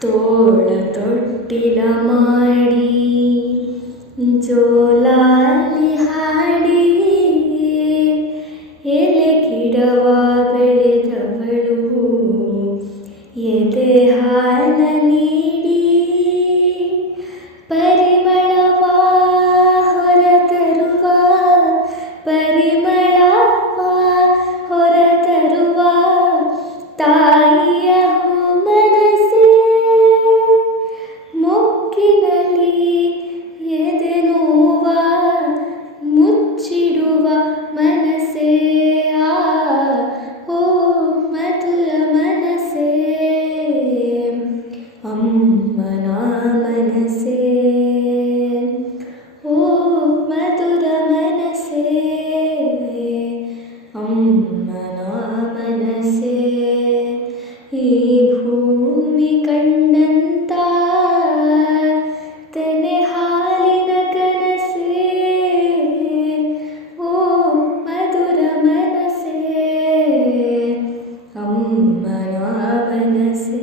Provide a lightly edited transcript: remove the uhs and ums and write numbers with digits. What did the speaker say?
ತೋಳ ತೊಟ್ಟಿಲ ಮಾಡಿ ಜೋಲಾಲಿ ಹಾಡಿ ಎಲೆ ಗಿಡವ ಬೆಳೆದವಳು ಎದೆ ಹಾಲ ನೀಡಿ ಪರಿಮಳವ ಹೊರತರುವ ಪರಿಮಳವ ಹೊರತರುವ ತಾಯಿಯ ಮನಸ್ಸೇ ಮೊಕ್ಕಿನಲ್ಲಿ ಎದೆ ನೋವ ಮುಚ್ಚಿಡುವ ಮನಸ್ಸೇ ಓ ಮಧುರ ಮನಸ್ಸೇ ಅಮ್ಮನ ಮನಸ್ಸೇ ಓ ಮಧುರ ಮನಸ್ಸೇ ಅಮ್ಮನ ಮನಸ್ಸೇ ಈ ಭೂಮಿ ಕಂಡಂತ ತೆನೆ ಹಾಲಿನ ಕನಸೇ ಓ ಮಧುರ ಮನಸ್ಸೇ ಅಮ್ಮನ ಮನಸ್ಸೇ